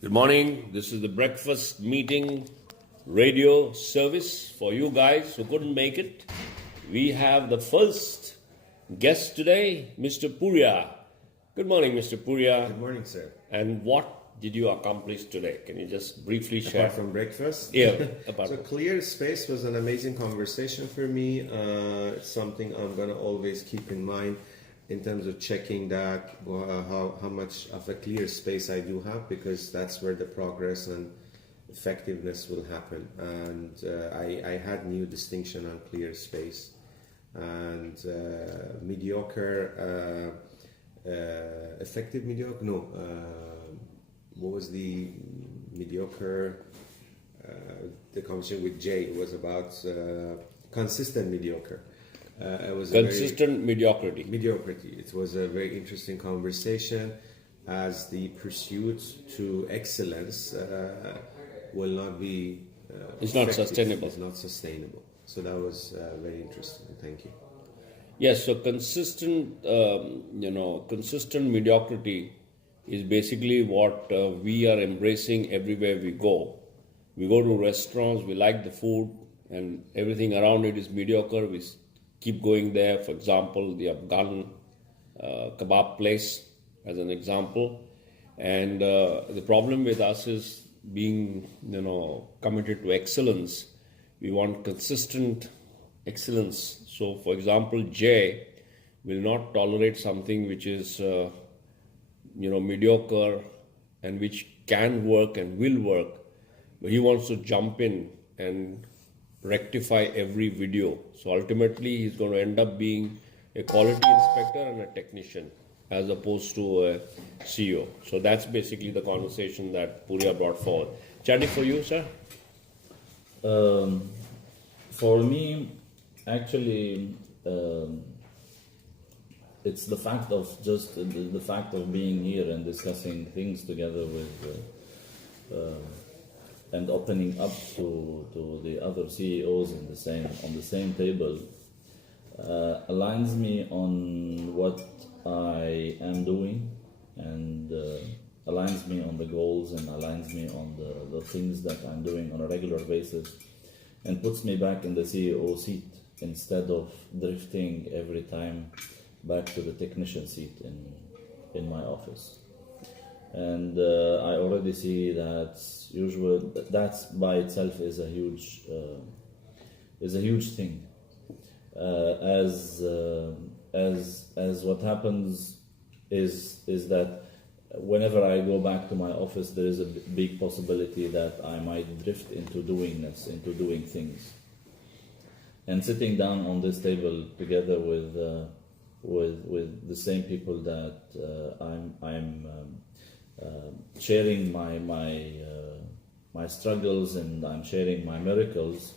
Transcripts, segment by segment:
Good morning. This is the breakfast meeting radio service for you guys who couldn't make it. We have the first guest today, Mr. Puria. Good morning, Mr. Puria. Good morning, sir. And what did you accomplish today? Can you just briefly share? Apart from breakfast? Yeah. So clear space was an amazing conversation for me. It's something I'm going to always keep in mind in terms of checking that, how much of a clear space I do have, because that's where the progress and effectiveness will happen. And I had new distinction on clear space. And mediocre, effective mediocre? No. What was the mediocre? The conversation with Jay was about consistent mediocre. It was consistent mediocrity. Mediocrity. It was a very interesting conversation, as the pursuit to excellence will not be. It's not sustainable. It's not sustainable. So that was very interesting. Thank you. Yes. So consistent, consistent mediocrity is basically what we are embracing everywhere we go. We go to restaurants, we like the food, and everything around it is mediocre. We keep going there. For example, the Afghan kebab place as an example. And the problem with us is being, committed to excellence. We want consistent excellence. So, for example, Jay will not tolerate something which is, mediocre and which can work and will work. But he wants to jump in and rectify every video. So ultimately he's going to end up being a quality inspector and a technician as opposed to a CEO. So that's basically the conversation that Puria brought forward. Chadi, for you, sir? For me, actually, it's the fact of just the fact of being here and discussing things together with and opening up to the other CEOs on the same table aligns me on what I am doing, and aligns me on the goals, and aligns me on the things that I'm doing on a regular basis, and puts me back in the CEO seat instead of drifting every time back to the technician seat in my office. And I already see that's by itself is a huge thing. As what happens is that whenever I go back to my office, there is a big possibility that I might drift into doing things. And sitting down on this table together with the same people that I'm sharing my struggles, and I'm sharing my miracles,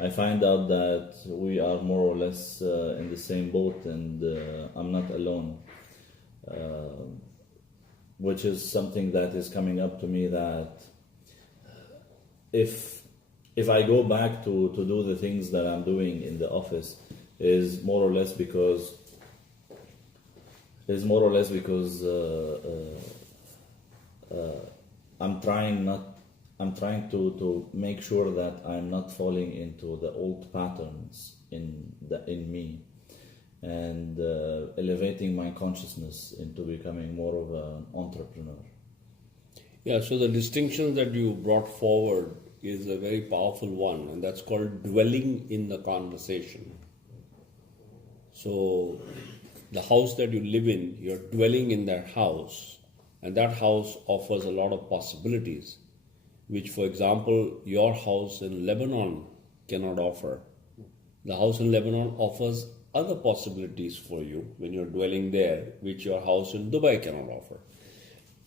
I find out that we are more or less in the same boat, and I'm not alone, which is something that is coming up to me, that if I go back to do the things that I'm doing in the office is more or less because I'm trying to make sure that I'm not falling into the old patterns in me, and elevating my consciousness into becoming more of an entrepreneur. Yeah, so the distinction that you brought forward is a very powerful one, and that's called dwelling in the conversation. So the house that you live in, you're dwelling in that house, and that house offers a lot of possibilities, which, for example, your house in Lebanon cannot offer. The house in Lebanon offers other possibilities for you when you're dwelling there, which your house in Dubai cannot offer.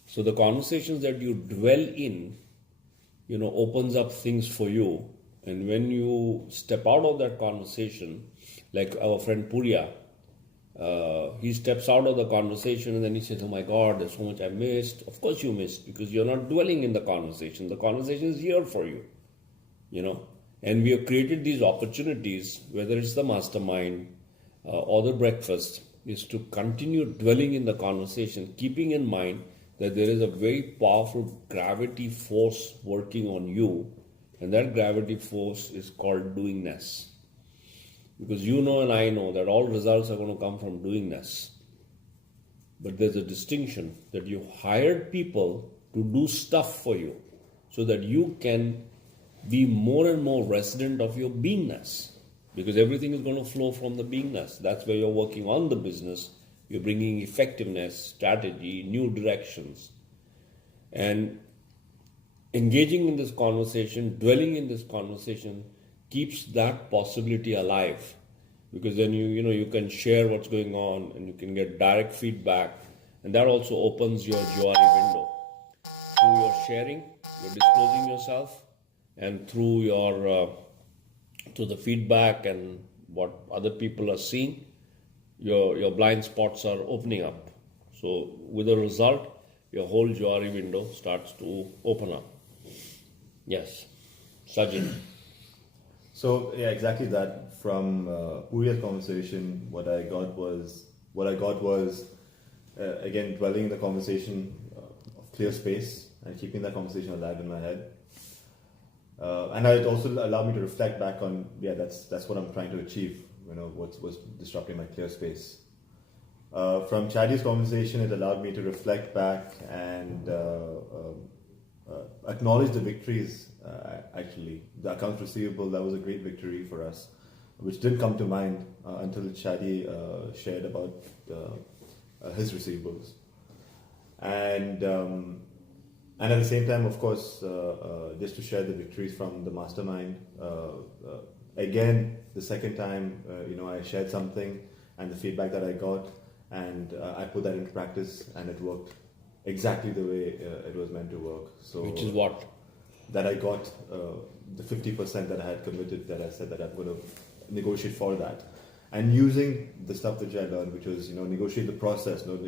So the conversations that you dwell in, opens up things for you. And when you step out of that conversation, like our friend Puria, he steps out of the conversation and then he says, oh my God, there's so much I missed. Of course you missed, because you're not dwelling in the conversation. The conversation is here for you, And we have created these opportunities, whether it's the mastermind or the breakfast, is to continue dwelling in the conversation, keeping in mind that there is a very powerful gravity force working on you, and that gravity force is called doingness. Because you know and I know that all results are going to come from doingness. But there's a distinction that you hired people to do stuff for you so that you can be more and more resident of your beingness. Because everything is going to flow from the beingness. That's where you're working on the business. You're bringing effectiveness, strategy, new directions. And engaging in this conversation, dwelling in this conversation, keeps that possibility alive. Because then you can share what's going on and you can get direct feedback. And that also opens your Johari window. Through your sharing, you're disclosing yourself, and through through the feedback and what other people are seeing, your blind spots are opening up. So with a result, your whole Johari window starts to open up. Yes, Sajid. So yeah, exactly that. From Puriya's conversation, what I got was again dwelling in the conversation of clear space and keeping that conversation alive in my head. And it also allowed me to reflect back on that's what I'm trying to achieve. What's disrupting my clear space. From Chadi's conversation, it allowed me to reflect back and acknowledge the victories. Actually, the accounts receivable, that was a great victory for us, which didn't come to mind until Chadi shared about his receivables. And at the same time, of course, just to share the victories from the mastermind. Again, the second time, I shared something and the feedback that I got, and I put that into practice, and it worked exactly the way it was meant to work. So, which is what? That I got the 50% that I had committed, that I said that I'm going to negotiate for that. And using the stuff that I learned, which was, negotiate the process, don't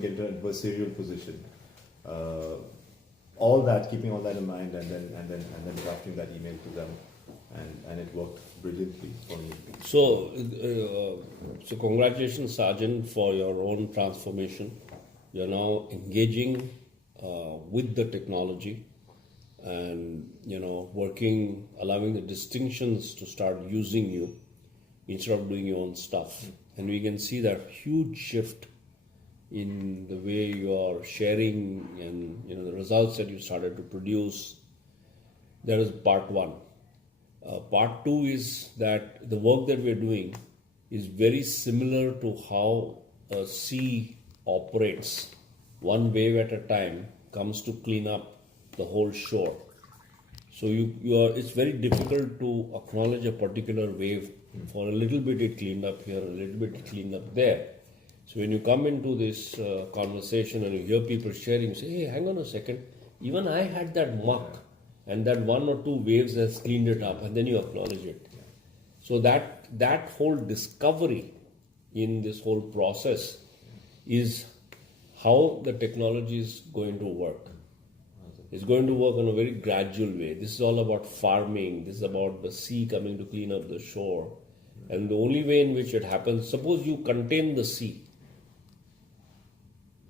get into an adversarial position. All that, keeping all that in mind, and then drafting that email to them, and it worked brilliantly for me. So congratulations, Sarjan, for your own transformation. You're now engaging with the technology, and working, allowing the distinctions to start using you instead of doing your own stuff. And we can see that huge shift in the way you are sharing and the results that you started to produce. That is part one. Part two is that the work that we're doing is very similar to how a sea operates. One wave at a time comes to clean up the whole shore. So it's very difficult to acknowledge a particular wave. For a little bit it cleaned up here, a little bit it cleaned up there. So when you come into this conversation and you hear people sharing, you say, hey, hang on a second, even I had that muck, and that one or two waves has cleaned it up, and then you acknowledge it. So that whole discovery in this whole process is how the technology is going to work. It's going to work in a very gradual way. This is all about farming. This is about the sea coming to clean up the shore. And the only way in which it happens, suppose you contain the sea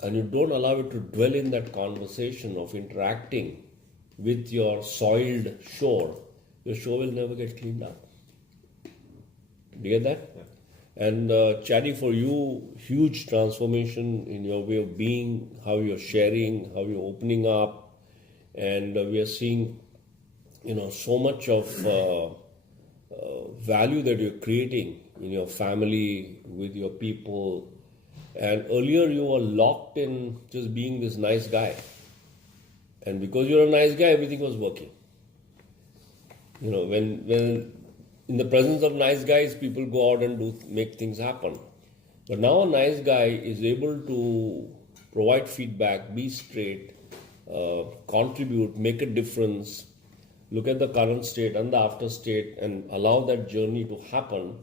and you don't allow it to dwell in that conversation of interacting with your soiled shore, your shore will never get cleaned up. Do you get that? Yeah. And Chadi, for you, huge transformation in your way of being, how you're sharing, how you're opening up. And we are seeing, so much of value that you're creating in your family, with your people. And earlier you were locked in just being this nice guy. And because you're a nice guy, everything was working. When in the presence of nice guys, people go out and make things happen. But now a nice guy is able to provide feedback, be straight, contribute, make a difference, look at the current state and the after state, and allow that journey to happen.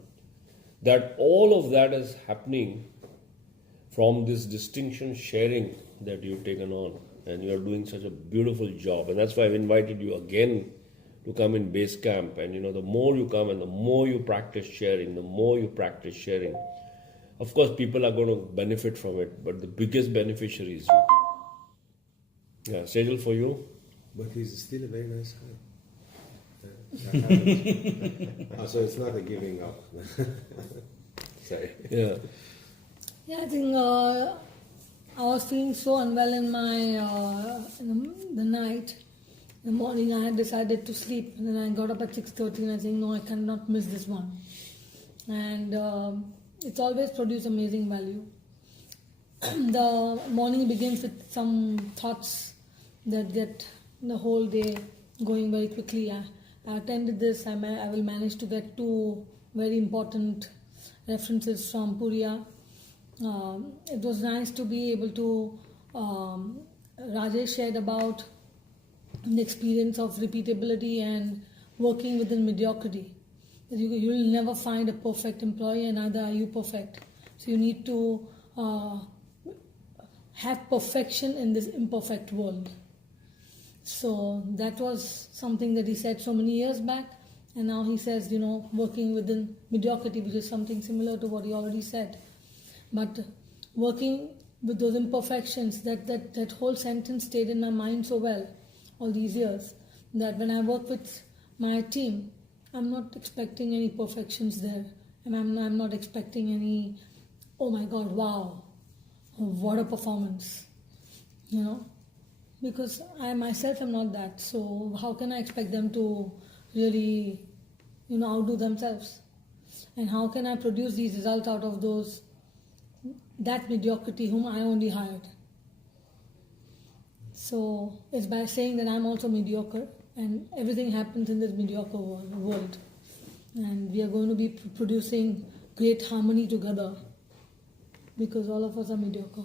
That all of that is happening from this distinction sharing that you've taken on, and you're doing such a beautiful job. And that's why I've invited you again to come in base camp. And the more you come and the more you practice sharing, of course people are going to benefit from it, but the biggest beneficiary is you. Yeah, Sejal, for you? But he's still a very nice guy. I haven't- so it's not a giving up. Sorry. Yeah. Yeah, I think I was feeling so unwell in my in the night. In the morning, I had decided to sleep, and then I got up at 6:30, and I think, no, I cannot miss this one. And it's always produced amazing value. The morning begins with some thoughts that get the whole day going very quickly. I attended this. I will manage to get 2 very important references from Puria. It was nice to be able to. Rajesh shared about the experience of repeatability and working within mediocrity. You'll never find a perfect employee, and neither are you perfect. So you need to have perfection in this imperfect world. So that was something that he said so many years back, and now he says, working within mediocrity, which is something similar to what he already said. But working with those imperfections, that whole sentence stayed in my mind so well all these years, that when I work with my team, I'm not expecting any perfections there, and I'm not expecting any, oh my God, wow, what a performance, because I myself am not that. So how can I expect them to really, outdo themselves? And how can I produce these results out of that mediocrity whom I only hired? So it's by saying that I'm also mediocre, and everything happens in this mediocre world. And we are going to be producing great harmony together because all of us are mediocre.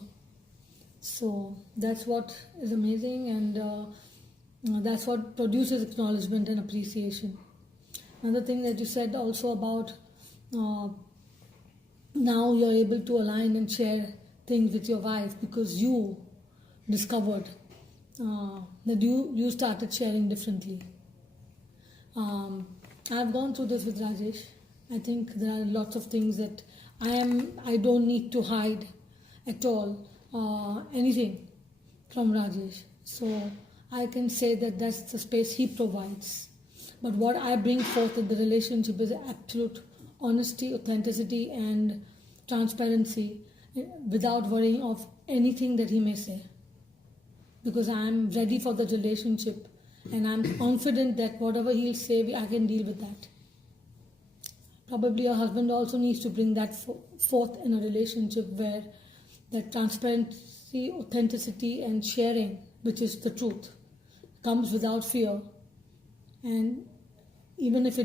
So that's what is amazing, and that's what produces acknowledgement and appreciation. Another thing that you said also about now you're able to align and share things with your wife because you discovered that you started sharing differently. I've gone through this with Rajesh. I think there are lots of things that I don't need to hide at all anything from Rajesh. So I can say that that's the space he provides. But what I bring forth in the relationship is absolute honesty, authenticity, and transparency without worrying of anything that he may say. Because I'm ready for the relationship, and I'm confident that whatever he'll say, I can deal with that. Probably a husband also needs to bring that forth in a relationship where that transparency, authenticity, and sharing, which is the truth, comes without fear. And even if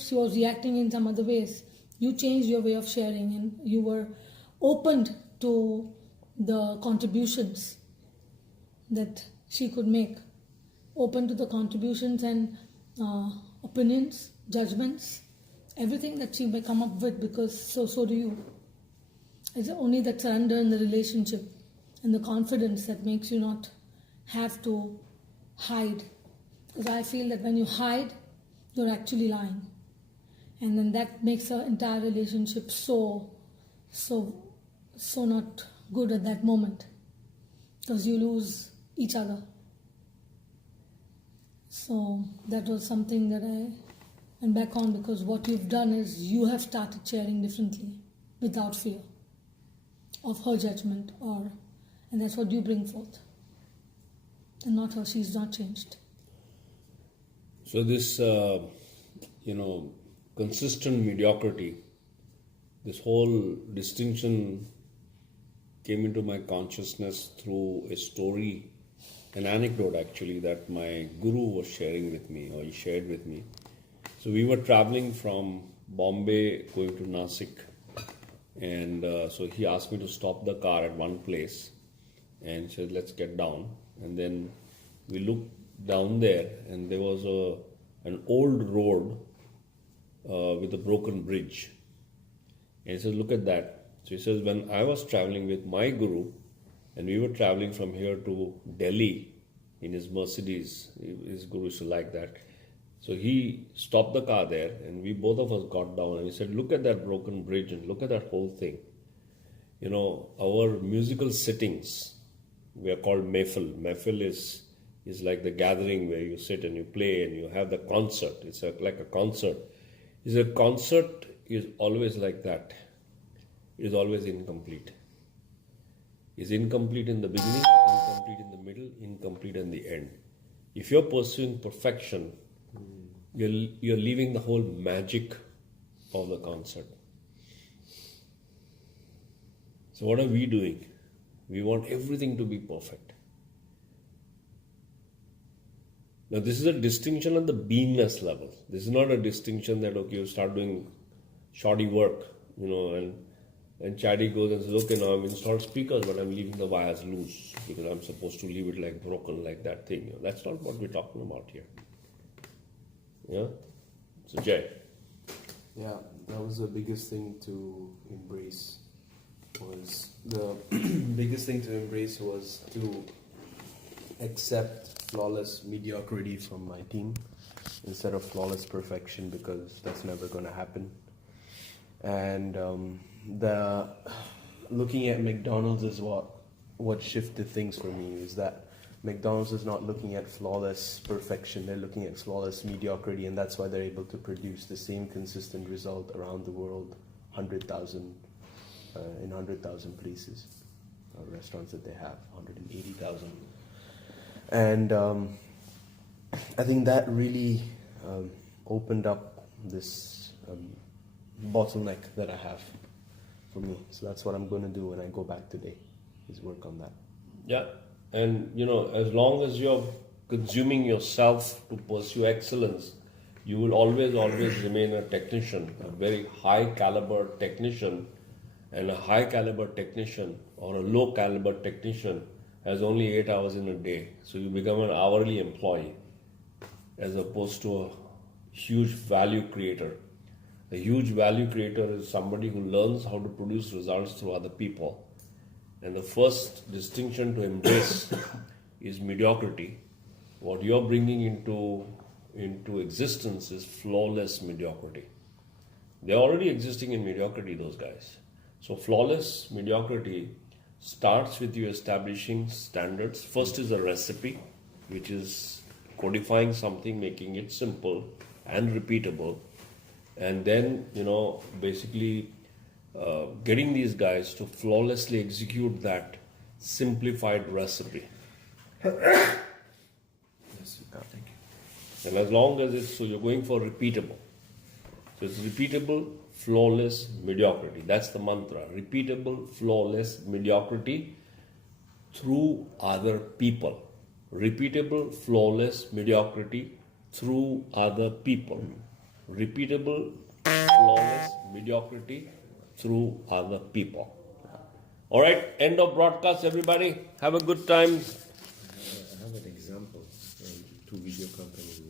she was reacting in some other ways, you changed your way of sharing, and you were opened to the contributions that she could make, open to the contributions and opinions, judgments, everything that she may come up with, because so do you. It's only that surrender in the relationship and the confidence that makes you not have to hide. Because I feel that when you hide, you're actually lying. And then that makes the entire relationship so not good at that moment. Because you lose each other. So that was something that I am back on, because what you've done is you have started sharing differently without fear of her judgment, and that's what you bring forth. And not her, she's not changed. So this, consistent mediocrity, this whole distinction came into my consciousness through a story, an anecdote actually, that my guru was sharing with me, or he shared with me. So we were traveling from Bombay going to Nasik, and so he asked me to stop the car at one place and said, let's get down. And then we looked down there, and there was an old road with a broken bridge. And he said, look at that. So he says, when I was traveling with my guru, and we were traveling from here to Delhi in his Mercedes, his guru used to like that. So he stopped the car there, and we both of us got down, and he said, look at that broken bridge and look at that whole thing. Our musical sittings We are called mehfil. Mehfil is like the gathering where you sit and you play and you have the concert. It's like a concert. A concert is always like that. It is always incomplete. It's incomplete in the beginning, incomplete in the middle, incomplete in the end. If you're pursuing perfection, you're leaving the whole magic of the concert. So what are we doing? We want everything to be perfect. Now this is a distinction at the beingness level. This is not a distinction that, okay, you start doing shoddy work, and Chaddy goes and says, okay, now I've installed speakers, but I'm leaving the wires loose because I'm supposed to leave it like broken, like that thing. That's not what we're talking about here. Yeah? So Jay. Yeah, that was the biggest thing to embrace. To accept flawless mediocrity from my team instead of flawless perfection, because that's never going to happen. And the looking at McDonald's is what shifted things for me, is that McDonald's is not looking at flawless perfection, they're looking at flawless mediocrity, and that's why they're able to produce the same consistent result around the world, 100,000 in 100,000 places, restaurants that they have, 180,000. And I think that really opened up this bottleneck that I have for me. So that's what I'm going to do when I go back today, is work on that. Yeah, and as long as you're consuming yourself to pursue excellence, you will always remain a technician, a very high caliber technician. And a high caliber technician or a low caliber technician has only 8 hours in a day. So you become an hourly employee as opposed to a huge value creator. A huge value creator is somebody who learns how to produce results through other people. And the first distinction to embrace is mediocrity. What you're bringing into existence is flawless mediocrity. They're already existing in mediocrity, those guys. So flawless mediocrity starts with you establishing standards. First is a recipe, which is codifying something, making it simple and repeatable. And then, basically getting these guys to flawlessly execute that simplified recipe. Yes, thank you. And as long as so you're going for repeatable. So it's repeatable, flawless mediocrity. That's the mantra. Repeatable, flawless mediocrity through other people. Repeatable, flawless mediocrity through other people. Repeatable, flawless mediocrity through other people. All right, end of broadcast, everybody. Have a good time. I have an example. Two video companies